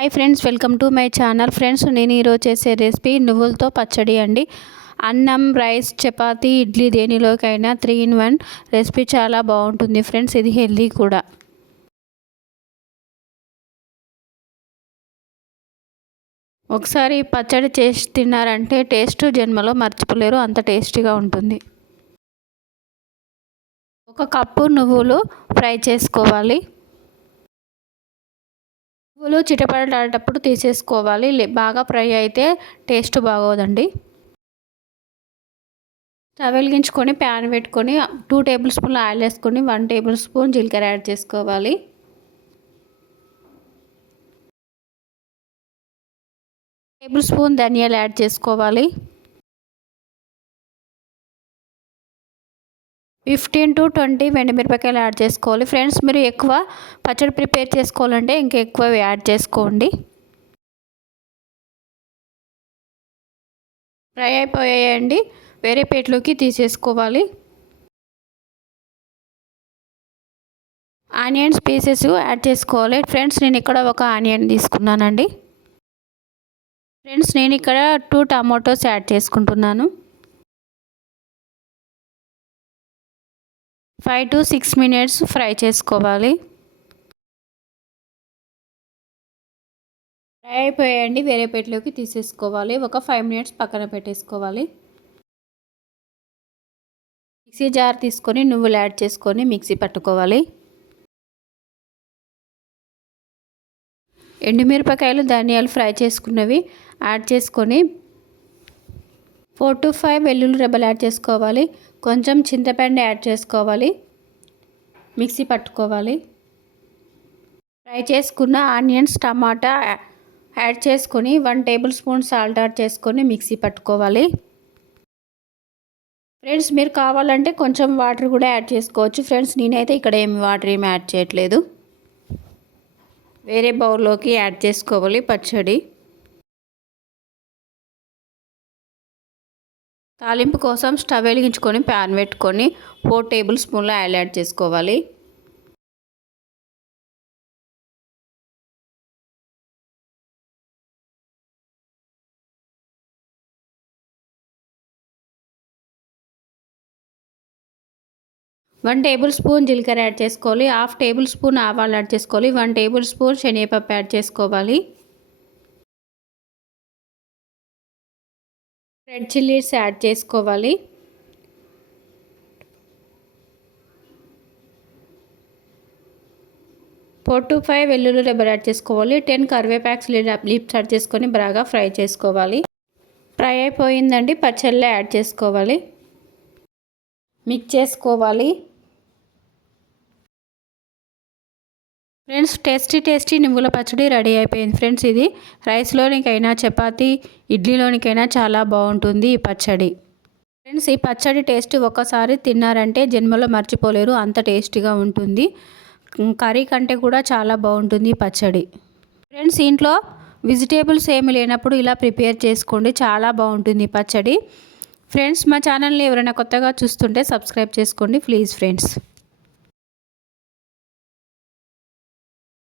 Hi friends, welcome to my channel. Friends, నేను ఈరోజు చేసే రెసిపీ నువ్వులతో పచ్చడి అండి. అన్నం, రైస్, చపాతీ, ఇడ్లీ దేనిలోకైనా 3 in 1 రెసిపీ చాలా బాగుంటుంది ఫ్రెండ్స్. ఇది హెల్దీ కూడా. ఒకసారి పచ్చడి చేసి తిన్నారంటే టేస్ట్ జన్మలో మర్చిపోలేరు, అంత టేస్టీగా ఉంటుంది. 1 కప్పు నువ్వులు ఫ్రై చేసుకోవాలి. నువ్వులు చిటపటలాడేటప్పుడు తీసేసుకోవాలి. బాగా ఫ్రై అయితే టేస్ట్ బాగోదండి. స్టవ్ వెలిగించుకొని ప్యాన్ పెట్టుకొని 2 టేబుల్ స్పూన్ల ఆయిల్ వేసుకొని 1 టేబుల్ స్పూన్ జీలకర్ర యాడ్ చేసుకోవాలి. 1 టేబుల్ స్పూన్ ధనియాలు యాడ్ చేసుకోవాలి. 15 to 20 ఎండుమిరపకాయలు యాడ్ చేసుకోవాలి. ఫ్రెండ్స్, మీరు ఎక్కువ పచ్చడి ప్రిపేర్ చేసుకోవాలంటే ఇంకా ఎక్కువ యాడ్ చేసుకోండి. ఫ్రై అయిపోయాయండి, వేరే ప్లేట్లోకి తీసేసుకోవాలి. ఆనియన్స్ పీసెస్ యాడ్ చేసుకోవాలి. ఫ్రెండ్స్, నేను ఇక్కడ 1 ఆనియన్ తీసుకున్నానండి. ఫ్రెండ్స్, నేను ఇక్కడ 2 టమాటోస్ యాడ్ చేసుకుంటున్నాను. 5 to 6 minutes ఫ్రై చేసుకోవాలి. ఫ్రై అయిపోయాయండి, వేరే ప్లేట్లోకి తీసేసుకోవాలి. 5 minutes పక్కన పెట్టేసుకోవాలి. మిక్సీ జార్ తీసుకొని నువ్వులు యాడ్ చేసుకొని మిక్సీ పట్టుకోవాలి. ఎండుమిరపకాయలు, ధనియాలు ఫ్రై చేసుకున్నవి యాడ్ చేసుకొని 4 to 5 వెల్లుల్లి రెబ్బలు యాడ్ చేసుకోవాలి. కొంచెం చింతపండు యాడ్ చేసుకోవాలి. మిక్సీ పట్టుకోవాలి. ఫ్రై చేసుకున్న ఆనియన్స్, టమాటా యాడ్ చేసుకొని 1 టేబుల్ స్పూన్ సాల్ట్ యాడ్ చేసుకొని మిక్సీ పట్టుకోవాలి. ఫ్రెండ్స్, మీరు కావాలంటే కొంచెం వాటర్ కూడా యాడ్ చేసుకోవచ్చు. ఫ్రెండ్స్, నేనైతే ఇక్కడ వాటర్ ఏమి యాడ్ చేయట్లేదు. వేరే బౌల్లోకి యాడ్ చేసుకోవాలి పచ్చడి. తాలింపు కోసం స్టవ్ వెలిగించుకొని ప్యాన్ పెట్టుకొని 4 టేబుల్ స్పూన్ల ఆయిల్ యాడ్ చేసుకోవాలి. వన్ టేబుల్ స్పూన్ జీలకర్ర యాడ్ చేసుకోవాలి. 1/2 టేబుల్ స్పూన్ ఆవాలు యాడ్ చేసుకోవాలి. 1 టేబుల్ స్పూన్ శనగపప్పు యాడ్ చేసుకోవాలి. రెడ్ చిల్లీస్ యాడ్ చేసుకోవాలి. 4 to 5 వెల్లుల్లి రెబ్బలు యాడ్ చేసుకోవాలి. 10 కరివేపాకు లీవ్స్ యాడ్ చేసుకొని బాగా ఫ్రై చేసుకోవాలి. ఫ్రై అయిపోయిందండి, పచ్చళ్ళలో యాడ్ చేసుకోవాలి. మిక్స్ చేసుకోవాలి. ఫ్రెండ్స్, టేస్టీ నువ్వుల పచ్చడి రెడీ అయిపోయింది. ఫ్రెండ్స్, ఇది రైస్లోనికైనా చపాతీ, ఇడ్లీలోనికైనా చాలా బాగుంటుంది ఈ పచ్చడి. ఫ్రెండ్స్, ఈ పచ్చడి టేస్ట్ ఒకసారి తిన్నారంటే జన్మలో మర్చిపోలేరు, అంత టేస్టీగా ఉంటుంది. కర్రీ కంటే కూడా చాలా బాగుంటుంది ఈ పచ్చడి. ఫ్రెండ్స్, ఇంట్లో వెజిటేబుల్స్ ఏమి లేనప్పుడు ఇలా ప్రిపేర్ చేసుకోండి, చాలా బాగుంటుంది ఈ పచ్చడి. ఫ్రెండ్స్, మా ఛానల్ని ఎవరైనా కొత్తగా చూస్తుంటే సబ్స్క్రైబ్ చేసుకోండి ప్లీజ్ ఫ్రెండ్స్.